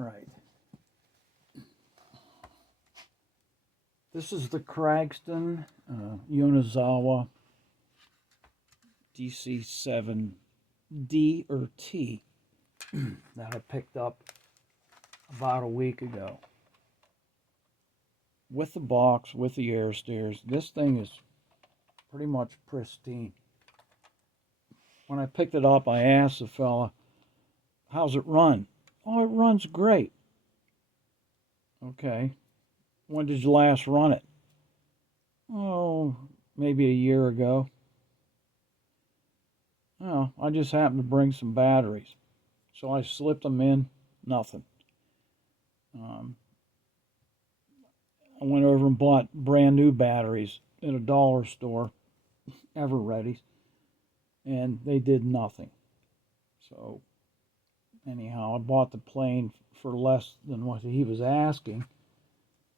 right. This is the Cragstan Yonezawa Dc-7 D or T that I picked up about a week ago. With the box, with the air steers, this thing is pretty much pristine. When I picked it up, I asked the fella, how's it run? Oh, it runs great. Okay. When did you last run it? Oh, maybe a year ago. Oh, I just happened to bring some batteries. So I slipped them in, nothing. I went over and bought brand new batteries at a dollar store, Ever-Ready, and they did nothing. So anyhow, I bought the plane for less than what he was asking,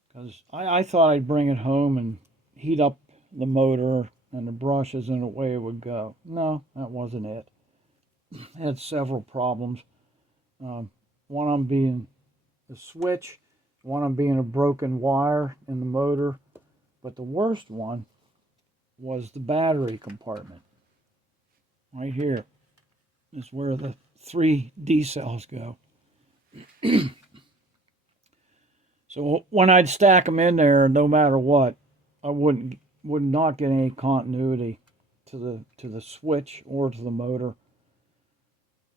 because I thought I'd bring it home and heat up the motor and the brushes and away it would go. No, that wasn't it. It had several problems. One of them being the switch, one of them being a broken wire in the motor, but the worst one was the battery compartment. Right here is where the 3 D cells go. So when I'd stack them in there, no matter what, I would not get any continuity to the switch or to the motor.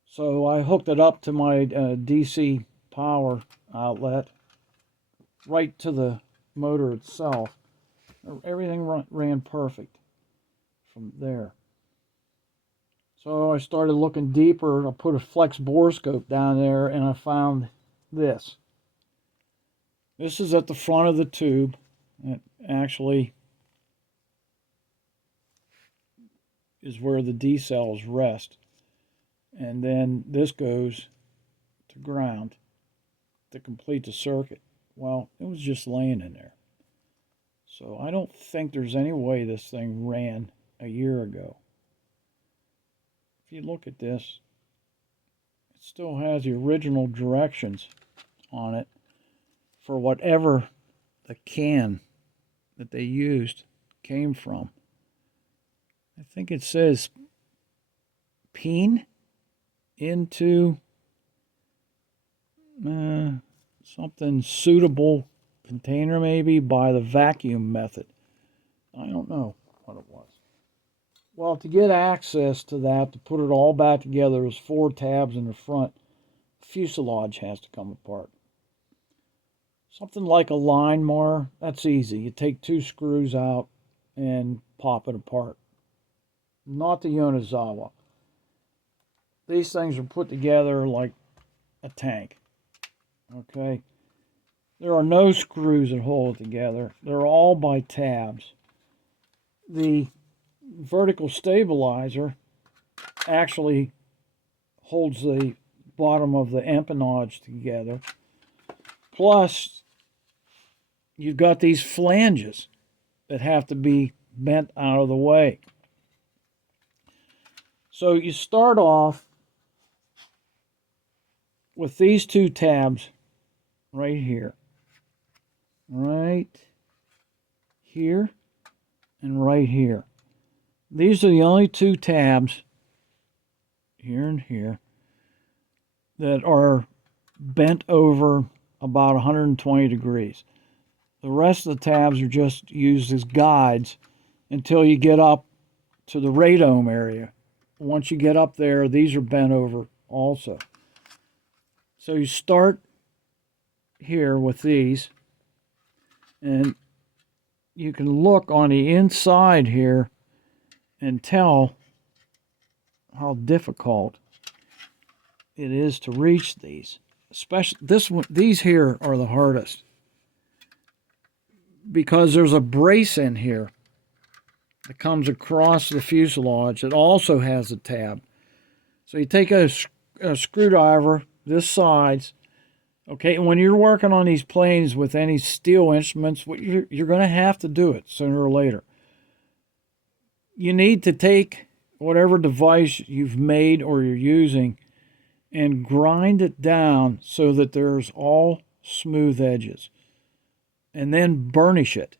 So I hooked it up to my DC power outlet, right to the motor itself. Everything ran perfect from there. So I started looking deeper. I put a flex borescope down there and I found this. This is at the front of the tube. It actually is where the D cells rest. And then this goes to ground to complete the circuit. Well, it was just laying in there. So I don't think there's any way this thing ran a year ago. If you look at this, it still has the original directions on it for whatever the can that they used came from. I think it says peen into something suitable container, maybe by the vacuum method. I don't know what it was. Well, to get access to that, to put it all back together, there's 4 tabs in the front. Fuselage has to come apart. Something like a line mar, that's easy. You take 2 screws out and pop it apart. Not the Yonezawa. These things are put together like a tank. Okay? There are no screws that hold it together. They're all by tabs. The vertical stabilizer actually holds the bottom of the empennage together. Plus, you've got these flanges that have to be bent out of the way. So you start off with these 2 tabs right here. Right here and right here. These are the only 2 tabs, here and here, that are bent over about 120 degrees. The rest of the tabs are just used as guides until you get up to the radome area. Once you get up there, these are bent over also. So you start here with these, and you can look on the inside here and tell how difficult it is to reach these. Especially this one, these here are the hardest, because there's a brace in here that comes across the fuselage. It also has a tab. So you take a screwdriver, this size. Okay, and when you're working on these planes with any steel instruments, you're going to have to do it sooner or later. You need to take whatever device you've made or you're using and grind it down so that there's all smooth edges. And then burnish it.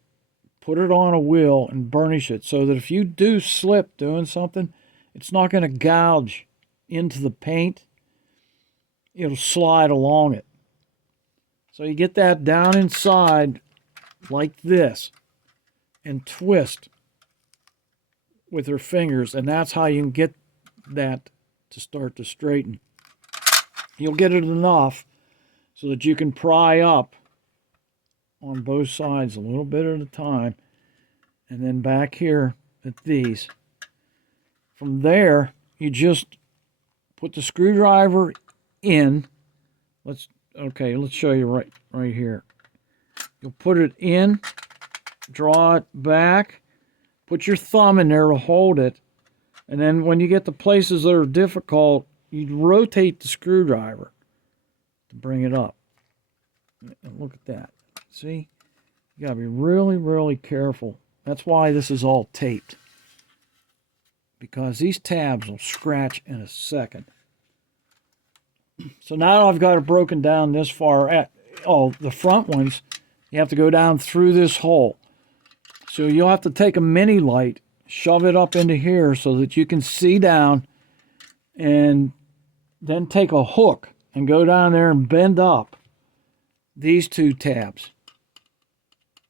Put it on a wheel and burnish it so that if you do slip doing something, it's not going to gouge into the paint. It'll slide along it. So you get that down inside like this and twist with your fingers, and that's how you can get that to start to straighten. You'll get it enough so that you can pry up on both sides a little bit at a time, and then back here at these. From there, you just put the screwdriver in. Let's show you right here. You'll put it in, draw it back, put your thumb in there to hold it, and then when you get to places that are difficult, you rotate the screwdriver to bring it up. And look at that. See? You gotta be really, really careful. That's why this is all taped, because these tabs will scratch in a second. So now I've got it broken down this far. The front ones, you have to go down through this hole. So you'll have to take a mini light, shove it up into here so that you can see down, and then take a hook and go down there and bend up these two tabs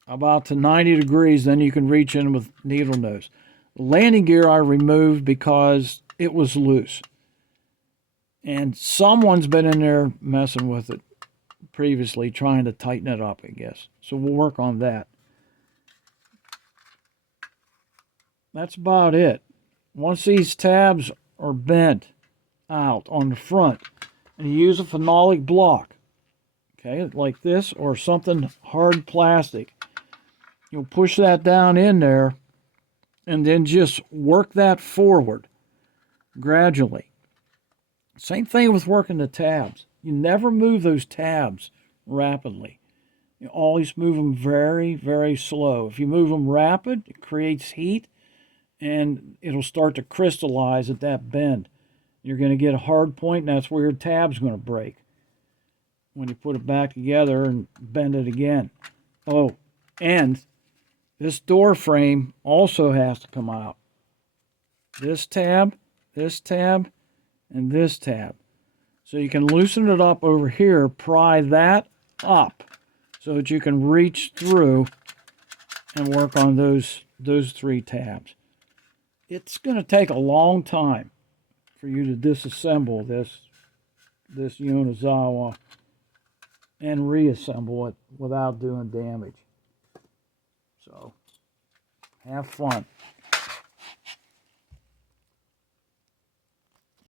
about to 90 degrees. Then you can reach in with needle nose. The landing gear I removed because it was loose. And someone's been in there messing with it previously, trying to tighten it up, I guess. So we'll work on that. That's about it. Once these tabs are bent out on the front, and you use a phenolic block, okay, like this, or something hard plastic, you'll push that down in there, and then just work that forward gradually. Same thing with working the tabs. You never move those tabs rapidly. You always move them very, very slow. If you move them rapid, it creates heat, and it'll start to crystallize at that bend. You're going to get a hard point, and that's where your tab's going to break when you put it back together and bend it again. Oh, and this door frame also has to come out. This tab, and this tab. So you can loosen it up over here, pry that up so that you can reach through and work on those three tabs. It's going to take a long time for you to disassemble this Yonezawa and reassemble it without doing damage. So have fun.